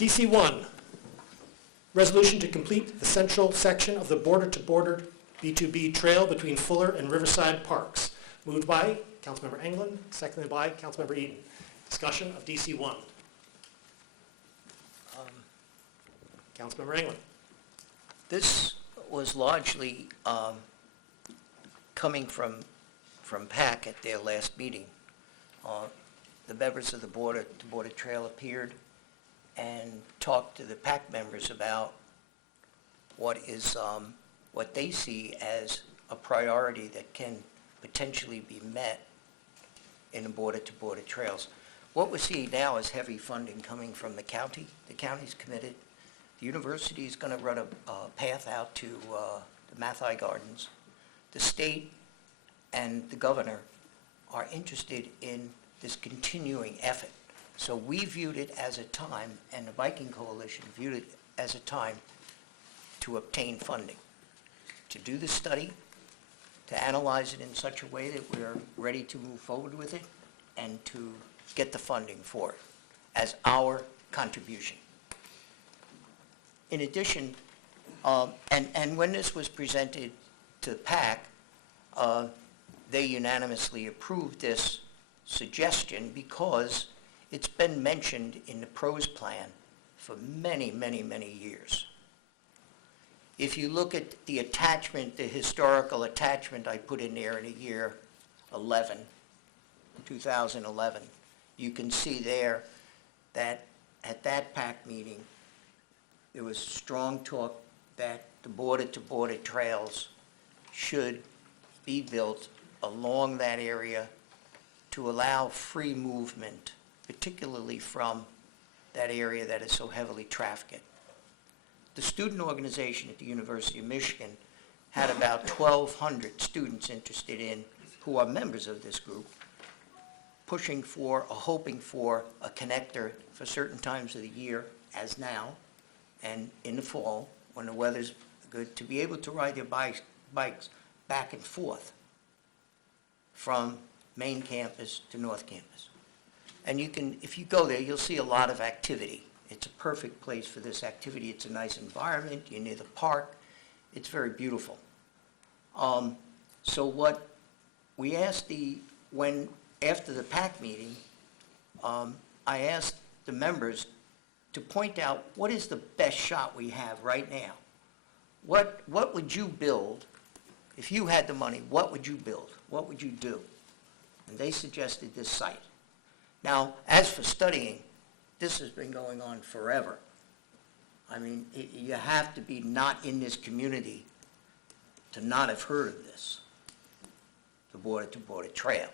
DC1, resolution to complete the central section of the border-to-border B2B trail between Fuller and Riverside Parks. Moved by Councilmember Anglin, seconded by Councilmember Eaton. Discussion of DC1. Councilmember Anglin. This was largely coming from PAC at their last meeting. The members of the border-to-border trail appeared and talked to the PAC members about what they see as a priority that can potentially be met in the border-to-border trails. What we're seeing now is heavy funding coming from the county. The county's committed. The university is going to run a path out to the Mathai Gardens. The state and the governor are interested in this continuing effort. So we viewed it as a time, and the Biking Coalition viewed it as a time to obtain funding, to do the study, to analyze it in such a way that we're ready to move forward with it, and to get the funding for it as our contribution. In addition, and when this was presented to PAC, they unanimously approved this suggestion because it's been mentioned in the PROS plan for many, many, many years. If you look at the attachment, the historical attachment I put in there in the year 2011, you can see there that at that PAC meeting, there was strong talk that the border-to-border trails should be built along that area to allow free movement, particularly from that area that is so heavily trafficked. The student organization at the University of Michigan had about 1,200 students interested in, who are members of this group, pushing for or hoping for a connector for certain times of the year, as now, and in the fall, when the weather's good, to be able to ride their bikes back and forth from main campus to North Campus. And you can, if you go there, you'll see a lot of activity. It's a perfect place for this activity. It's a nice environment. You're near the park. It's very beautiful. So what we asked after the PAC meeting, I asked the members to point out what is the best shot we have right now. What would you build if you had the money? What would you build? What would you do? And they suggested this site. Now, as for studying, this has been going on forever. I mean, you have to be not in this community to not have heard of this, the border-to-border trail,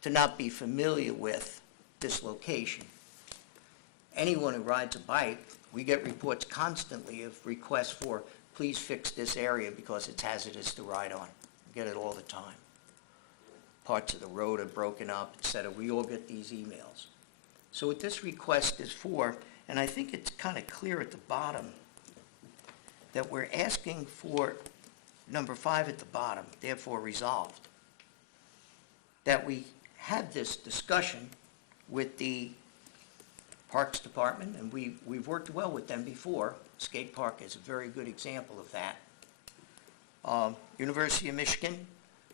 to not be familiar with this location. Anyone who rides a bike, we get reports constantly of requests for, please fix this area because it's hazardous to ride on. We get it all the time. Parts of the road are broken up, etc. We all get these emails. So what this request is for, and I think it's kind of clear at the bottom, that we're asking for number 5 at the bottom, therefore resolved, that we had this discussion with the Parks Department, and we've worked well with them before. Skate Park is a very good example of that. University of Michigan,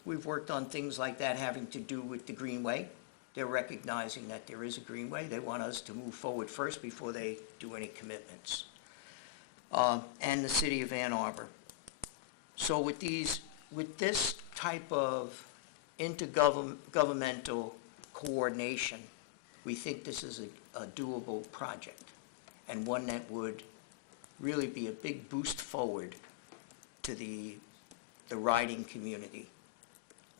we've worked on things like that having to do with the Greenway. They're recognizing that there is a Greenway. They want us to move forward first before they do any commitments. And the city of Ann Arbor. So with this type of intergovernmental coordination, we think this is a doable project, and one that would really be a big boost forward to the riding community.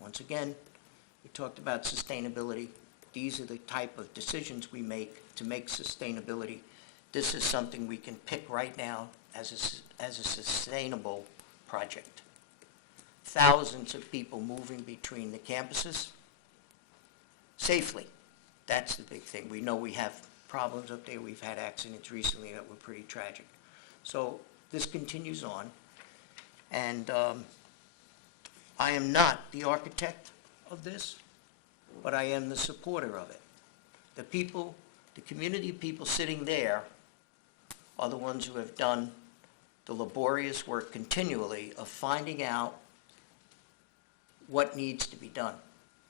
Once again, we talked about sustainability. These are the type of decisions we make to make sustainability. This is something we can pick right now as a sustainable project. Thousands of people moving between the campuses safely. That's the big thing. We know we have problems up there. We've had accidents recently that were pretty tragic. So this continues on, and I am not the architect of this, but I am the supporter of it. The The community people sitting there are the ones who have done the laborious work continually of finding out what needs to be done.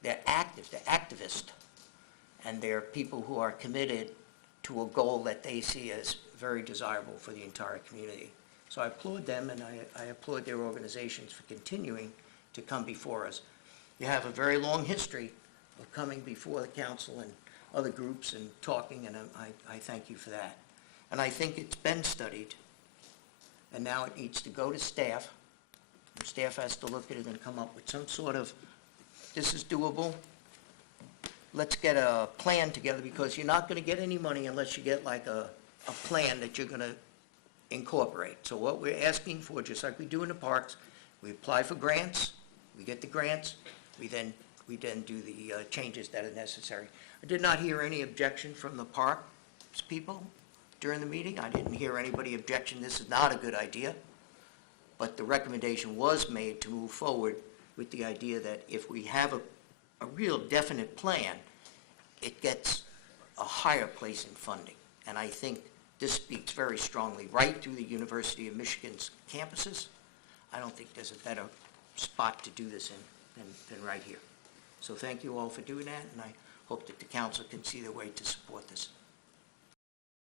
They're active, they're activists, and they're people who are committed to a goal that they see as very desirable for the entire community. So I applaud them, and I applaud their organizations for continuing to come before us. You have a very long history of coming before the council and other groups and talking, and I thank you for that. And I think it's been studied, and now it needs to go to staff. And staff has to look at it and come up with some sort of, this is doable. Let's get a plan together, because you're not going to get any money unless you get like a plan that you're going to incorporate. So what we're asking for, just like we do in the parks, we apply for grants, we get the grants, we then do the changes that are necessary. I did not hear any objection from the parks people during the meeting. I didn't hear anybody objection, this is not a good idea. But the recommendation was made to move forward with the idea that if we have a real definite plan, it gets a higher place in funding. And I think this speaks very strongly right through the University of Michigan's campuses. I don't think there's a better spot to do this in than right here. So thank you all for doing that, and I hope that the council can see their way to support this.